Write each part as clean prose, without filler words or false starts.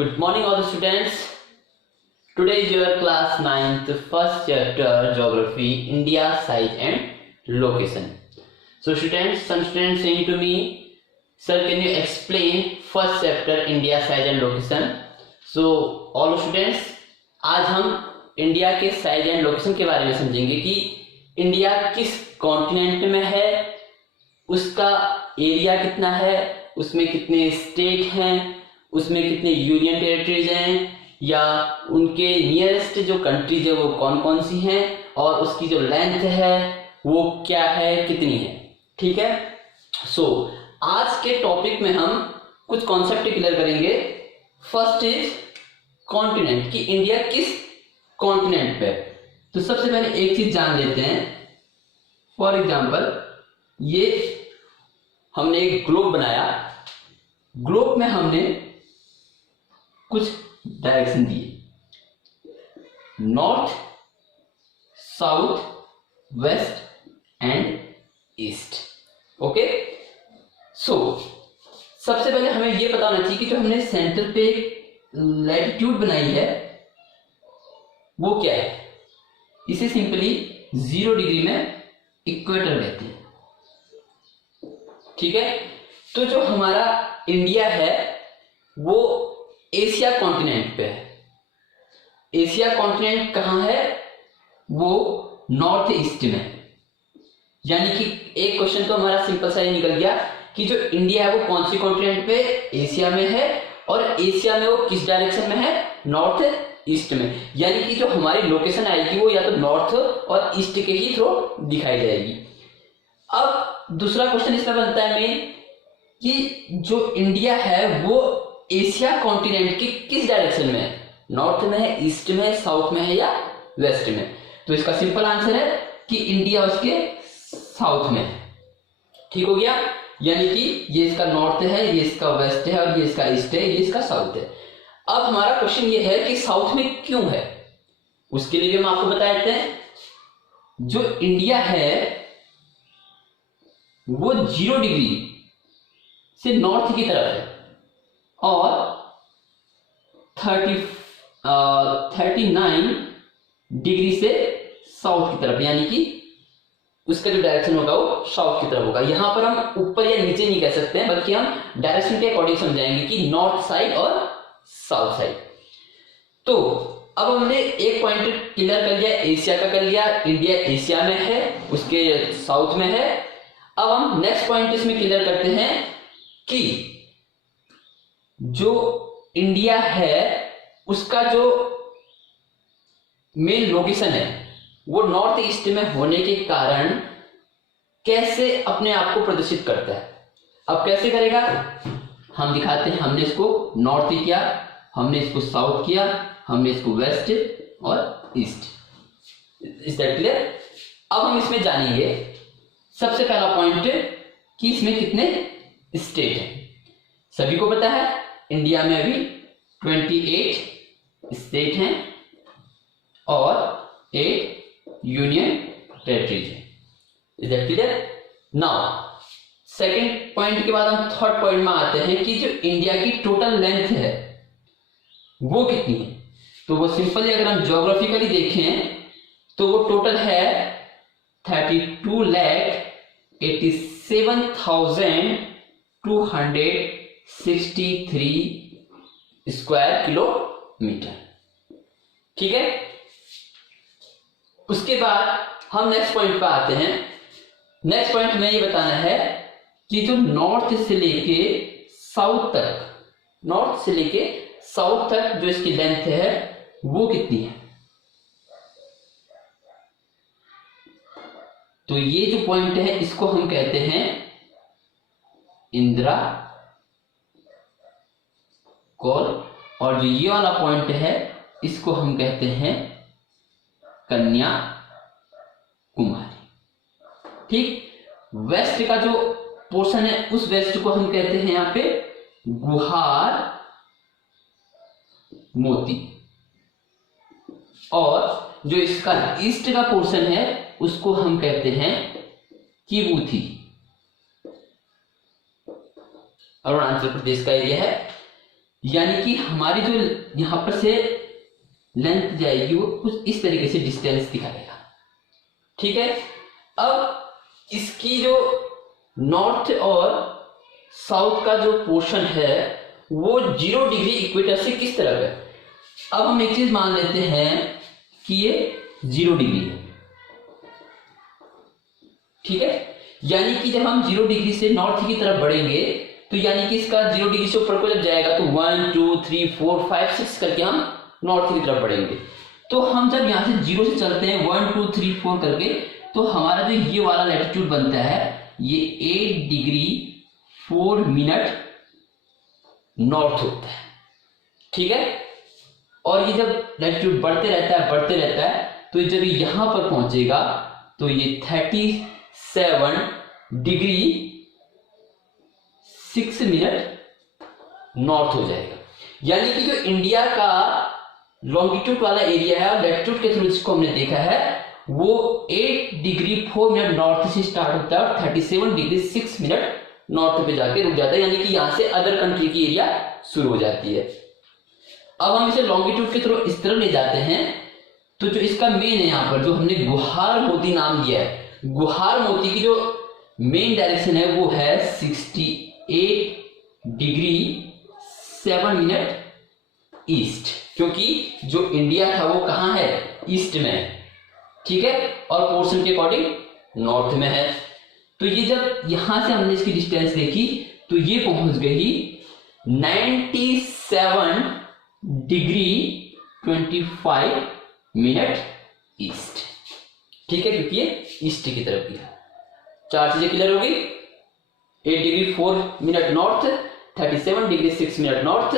Good morning all the students. Today is your class 9th first chapter Geography, India, size and location. So students, some students saying to me, sir, can you explain first chapter India, size and location? So all students, आज हम India के size and location के बारे में समझेंगे कि India किस continent में है, उसका एरिया कितना है, उसमें कितने स्टेट हैं, उसमें कितने यूनियन टेरिटरीज हैं, या उनके नियरेस्ट जो कंट्रीज है वो कौन कौन सी हैं, और उसकी जो लेंथ है वो क्या है, कितनी है। ठीक है। सो आज के टॉपिक में हम कुछ कॉन्सेप्ट क्लियर करेंगे। फर्स्ट इज कॉन्टिनेंट, कि इंडिया किस कॉन्टिनेंट पे। तो सबसे पहले एक चीज जान लेते हैं। फॉर एग्जाम्पल, ये हमने एक ग्लोब बनाया, ग्लोब में हमने कुछ डायरेक्शन दिए, north, south, west and east. Okay. So सबसे पहले हमें यह पता होना चाहिए कि जो हमने सेंटर पे लैटिट्यूड बनाई है वो क्या है। इसे सिंपली 0 डिग्री में इक्वेटर कहते हैं। ठीक है। तो जो हमारा इंडिया है वो एशिया कॉन्टिनेंट पे है। एशिया कॉन्टिनेंट कहाँ है? वो नॉर्थ ईस्ट में। यानी कि एक क्वेश्चन तो हमारा सिंपल सा ही निकल गया कि जो इंडिया है वो कौन सी कॉन्टिनेंट पे? एशिया में है। और एशिया में वो किस डायरेक्शन में है? नॉर्थ ईस्ट में। यानी कि जो हमारी लोकेशन आएगी वो या तो नॉर्थ और ईस्ट के ही थ्रू दिखाई जाएगी। अब दूसरा क्वेश्चन इसमें बनता है मेन कि जो इंडिया है वो एशिया कॉन्टिनेंट की किस डायरेक्शन में है? नॉर्थ में है, ईस्ट में है, साउथ में है या वेस्ट में? तो इसका सिंपल आंसर है कि इंडिया उसके साउथ में है। ठीक हो गया। यानी कि ये इसका नॉर्थ है, ये इसका वेस्ट है, और ये इसका ईस्ट है, ये इसका साउथ है। अब हमारा क्वेश्चन ये है कि साउथ में क्यों है। उसके लिए भी हम आपको बता देते हैं। जो इंडिया है वो 0 डिग्री से नॉर्थ की तरफ है और 39 डिग्री से साउथ की तरफ, यानी कि उसका जो डायरेक्शन होगा वो साउथ की तरफ होगा। यहां पर हम ऊपर या नीचे नहीं कह सकते हैं, बल्कि हम डायरेक्शन के अकॉर्डिंग समझाएंगे कि नॉर्थ साइड और साउथ साइड। तो अब हमने एक पॉइंट क्लियर कर लिया, एशिया का कर लिया। इंडिया एशिया में है, उसके साउथ में है। अब हम नेक्स्ट पॉइंट इसमें क्लियर करते हैं कि जो इंडिया है उसका जो मेन लोकेशन है वो नॉर्थ ईस्ट में होने के कारण कैसे अपने आप को प्रदर्शित करता है। अब कैसे करेगा हम दिखाते हैं। हमने इसको नॉर्थ किया, हमने इसको साउथ किया, हमने इसको वेस्ट और ईस्ट। Is that clear? अब हम इसमें जानेंगे सबसे पहला पॉइंट कि इसमें कितने स्टेट हैं। सभी को पता है इंडिया में अभी 28 स्टेट हैं और 8 यूनियन टेरिटरीज है। Is that clear? Now second point के बाद हम थर्ड पॉइंट में आते हैं कि जो इंडिया की टोटल लेंथ है वो कितनी है। तो वो सिंपली अगर हम ज्योग्राफिकली देखें तो वो टोटल है 32,87,263 स्क्वायर किलोमीटर। ठीक है। उसके बाद हम नेक्स्ट पॉइंट पर आते हैं। नेक्स्ट पॉइंट हमें ये बताना है कि जो नॉर्थ से लेके साउथ तक, नॉर्थ से लेके साउथ तक जो इसकी लेंथ है वो कितनी है। तो ये जो पॉइंट है इसको हम कहते हैं इंदिरा कॉल, और जो ये वाला पॉइंट है इसको हम कहते हैं कन्याकुमारी। ठीक। वेस्ट का जो पोर्शन है उस वेस्ट को हम कहते हैं यहां पे गुहार मोती, और जो इसका ईस्ट का पोर्शन है उसको हम कहते हैं किबूथी। अरुणाचल प्रदेश का एरिया है। यानी कि हमारी जो यहां पर से लेंथ जाएगी वो कुछ इस तरीके से डिस्टेंस दिखाएगा। ठीक है, अब इसकी जो नॉर्थ और साउथ का जो पोर्शन है वो 0 डिग्री इक्वेटर से किस तरफ है। अब हम एक चीज मान लेते हैं कि ये 0 डिग्री है। ठीक है, यानी कि जब हम 0 डिग्री से नॉर्थ की तरफ बढ़ेंगे तो यानी कि इसका 0 डिग्री से ऊपर को जब जाएगा तो 1 2 3 4 5 6 करके हम नॉर्थ की तरफ बढ़ेंगे। तो हम जब यहां से 0 से चलते हैं 1 2 3 4 करके, तो हमारा जो ये वाला लैटिट्यूड बनता है ये 8 डिग्री 4 मिनट नॉर्थ होता है। ठीक है, और ये जब लैटिट्यूड बढ़ते रहता है तो जब यहां पर पहुंचेगा तो ये 37 डिग्री 6 मिनट नॉर्थ हो जाएगा। यानी कि जो इंडिया का लॉन्गिट्यूड वाला एरिया है और लैटिट्यूड के थ्रू जिसको हमने देखा है वो 8 डिग्री 4 मिनट नॉर्थ से स्टार्ट होता है और 37 डिग्री 6 मिनट नॉर्थ पे जाके रुक जाता है। यानी कि यहां से अदर कंट्री की एरिया शुरू हो जाती है। अब हम इसे लॉन्गिट्यूड के थ्रू इस तरह ले जाते हैं तो जो इसका मेन है यहाँ पर जो हमने गुहार मोती नाम दिया है, गुहार मोती की जो मेन डायरेक्शन है वो है 68 डिग्री 7 मिनट ईस्ट, क्योंकि जो इंडिया था वो कहाँ है, ईस्ट में है। ठीक है, और पोर्शन के अकॉर्डिंग नॉर्थ में है। तो ये जब यहां से हमने इसकी डिस्टेंस देखी तो ये पहुंच गई 97 डिग्री 25 मिनट ईस्ट। ठीक है, क्योंकि ये ईस्ट की तरफ की है। 4 चीजें क्लियर होगी। 8 degree 4 minute north, 37 degree 6 minute north,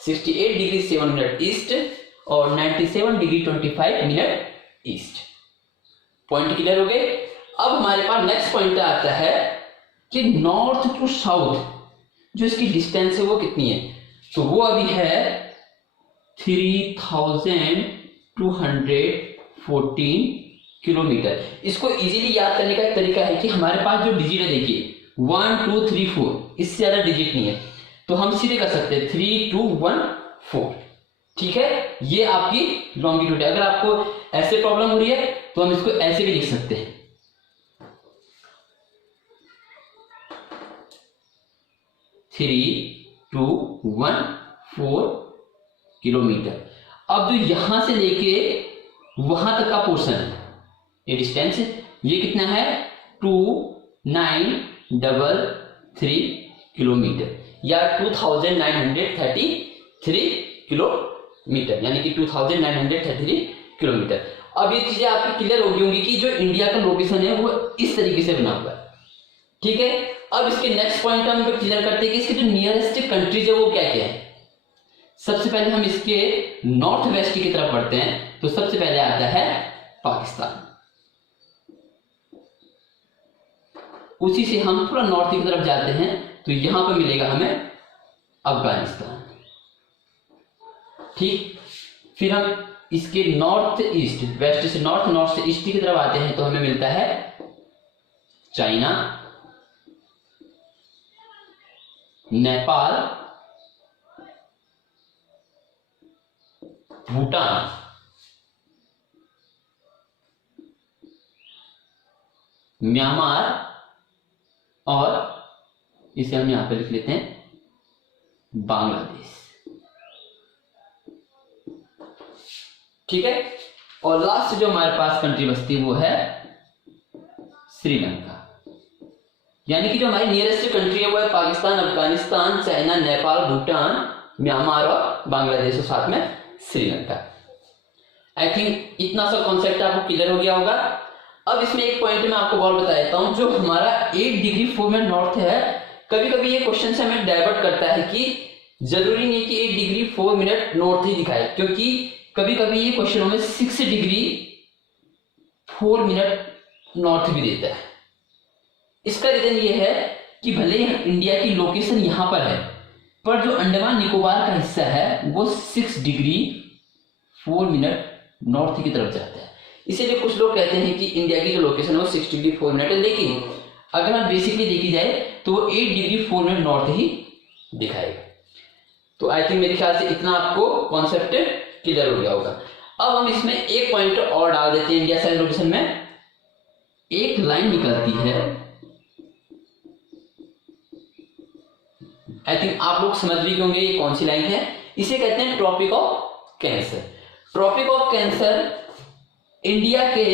68 degree 7 minute east और 97 degree 25 minute east. Point clear हो गए। अब हमारे पास नेक्स्ट पॉइंट आता है कि नॉर्थ टू साउथ जो इसकी डिस्टेंस है वो कितनी है। तो वो अभी है 3214 किलोमीटर। इसको इजीली याद करने का एक तरीका है कि हमारे पास जो डिजिट है देखिए 1 2 3 4, इससे ज्यादा डिजिट नहीं है तो हम सीधे कर सकते हैं 3 2 1 4। ठीक है, ये आपकी लॉन्गिट्यूड है। अगर आपको ऐसे प्रॉब्लम हो रही है तो हम इसको ऐसे भी लिख सकते हैं 3 2 1 4 किलोमीटर। अब जो यहां से लेके वहां तक का पोर्शन है ये डिस्टेंस ये कितना है 2933 किलोमीटर या 2933 किलोमीटर, यानी कि 2933 किलोमीटर। अब ये चीजें आपकी क्लियर होगी होंगी कि जो इंडिया का लोकेशन है वो इस तरीके से बना हुआ है। ठीक है, अब इसके नेक्स्ट पॉइंट हम क्लियर करते हैं कि इसके जो नियरेस्ट कंट्रीज है वो क्या क्या है। सबसे पहले हम इसके नॉर्थ वेस्ट की तरफ बढ़ते हैं तो सबसे पहले आता है पाकिस्तान। उसी से हम थोड़ा नॉर्थ की तरफ जाते हैं तो यहां पर मिलेगा हमें अफगानिस्तान। ठीक, फिर हम इसके नॉर्थ ईस्ट, वेस्ट से नॉर्थ, नॉर्थ से ईस्ट की तरफ आते हैं तो हमें मिलता है चाइना, नेपाल, भूटान, म्यांमार और इसे हम यहां पे लिख लेते हैं बांग्लादेश। ठीक है, और लास्ट जो हमारे पास कंट्री बचती है वो है श्रीलंका। यानी कि जो हमारी नियरेस्ट कंट्री है वो है पाकिस्तान, अफगानिस्तान, चाइना, नेपाल, भूटान, म्यांमार और बांग्लादेश और साथ में श्रीलंका। आई थिंक इतना सा कॉन्सेप्ट आपको क्लियर हो गया होगा। अब इसमें एक पॉइंट मैं आपको और बता देता हूं, जो हमारा 8 डिग्री 4 मिनट नॉर्थ है, कभी कभी ये क्वेश्चन से हमें डाइवर्ट करता है कि जरूरी नहीं कि 8 डिग्री 4 मिनट नॉर्थ ही दिखाए, क्योंकि कभी कभी ये क्वेश्चनों में 6 डिग्री 4 मिनट नॉर्थ भी देता है। इसका रीजन ये है कि भले ही इंडिया की लोकेशन यहां पर है पर जो अंडमान निकोबार का हिस्सा है वो 6 डिग्री 4 मिनट नॉर्थ की तरफ जाता है। इसीलिए कुछ लोग कहते हैं कि इंडिया की जो लोकेशन है वो 6 डिग्री 4 मिनट है, लेकिन अगर हम बेसिकली देखी जाए तो वो 8 डिग्री 4 मिनट नॉर्थ ही दिखाएगा। तो आई थिंक मेरे ख्याल से इतना आपको कॉन्सेप्ट क्लियर हो गया होगा। अब हम इसमें एक पॉइंट और डाल देते हैं। इंडिया साइज लोकेशन में एक लाइन निकलती है, आई थिंक आप लोग समझ भी होंगे ये कौन सी लाइन है। इसे कहते हैं tropic of cancer. Tropic of cancer India के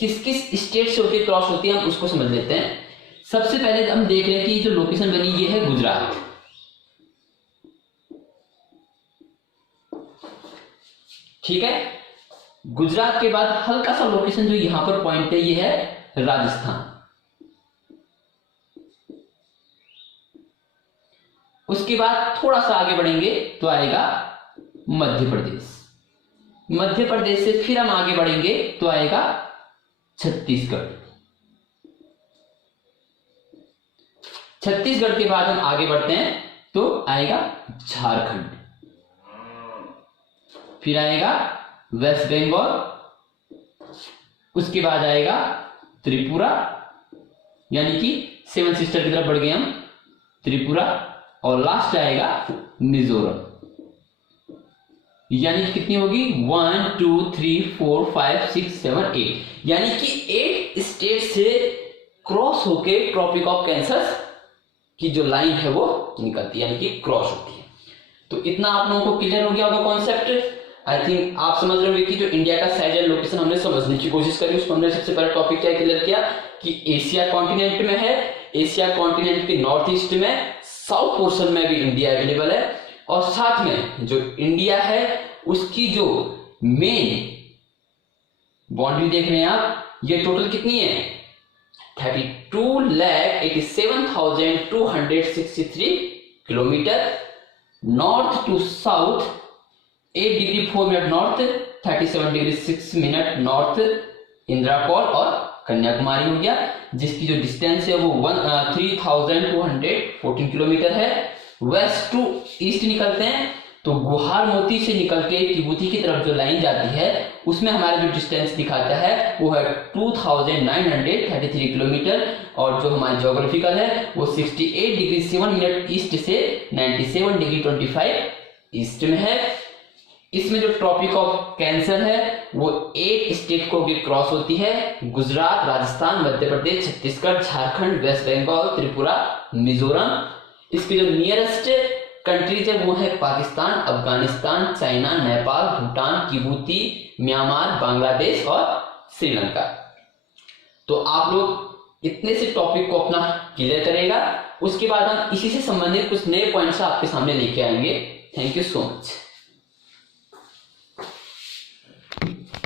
किस किस स्टेट से होकर क्रॉस होती है, हम उसको समझ लेते हैं। सबसे पहले हम देख रहे हैं कि जो लोकेशन बनी ये है गुजरात। ठीक है, गुजरात के बाद हल्का सा लोकेशन जो यहां पर पॉइंट है ये है राजस्थान। उसके बाद थोड़ा सा आगे बढ़ेंगे तो आएगा मध्य प्रदेश। मध्य प्रदेश से फिर हम आगे बढ़ेंगे तो आएगा छत्तीसगढ़। छत्तीसगढ़ के बाद हम आगे बढ़ते हैं तो आएगा झारखंड, फिर आएगा वेस्ट बंगाल, उसके बाद आएगा त्रिपुरा, यानी कि सेवन सिस्टर की तरफ बढ़ गए हम, त्रिपुरा, और लास्ट आएगा मिजोरम। यानी कितनी होगी 1 2 3 4 5 6 7 8, यानी कि 8 स्टेट से क्रॉस होके ट्रॉपिक ऑफ कैंसर की जो लाइन है वो निकलती है, यानी कि क्रॉस होती है। तो इतना आप लोगों को क्लियर हो गया होगा कॉन्सेप्ट। आई थिंक आप समझ रहे होंगे कि जो इंडिया का साइज एंड लोकेशन हमने समझने की कोशिश करी, उसको हमने सबसे पहले टॉपिक क्या क्लियर किया कि एशिया कॉन्टिनेंट में है, एशिया कॉन्टिनेंट के नॉर्थ ईस्ट में, साउथ पोर्शन में भी इंडिया अवेलेबल है, और साथ में जो इंडिया है उसकी जो मेन बाउंड्री देख रहे हैं आप, ये टोटल कितनी है 32,87,263 kilometre, north to south 8 degree 4 minute north, 37 degree 6 minute north Indira Col और कन्याकुमारी हो गया, जिसकी जो डिस्टेंस है वो 3214 किलोमीटर है। वेस्ट टू ईस्ट निकलते हैं तो गुहार मोती से निकल के तिब्बती की तरफ जो लाइन जाती है उसमें हमारा जो डिस्टेंस दिखाता है वो है 2933 किलोमीटर, और जो हमारा ज्योग्राफिकल है वो 68 डिग्री 7 मिनट ईस्ट से 97 डिग्री 25 ईस्ट में है। इसमें जो ट्रॉपिक ऑफ कैंसर है वो 8 स्टेट को भी क्रॉस होती है, गुजरात, राजस्थान, मध्य प्रदेश, छत्तीसगढ़, झारखंड, वेस्ट बंगाल, त्रिपुरा, मिजोरम। इसके जो नियरेस्ट कंट्रीज है वो है पाकिस्तान, अफगानिस्तान, चाइना, नेपाल, भूटान, तिब्बती, म्यांमार, बांग्लादेश और श्रीलंका। तो आप लोग इतने से टॉपिक को अपना क्लियर करेगा, उसके बाद हम इसी से संबंधित कुछ नए पॉइंट्स आपके सामने लेके आएंगे। Thank you so much.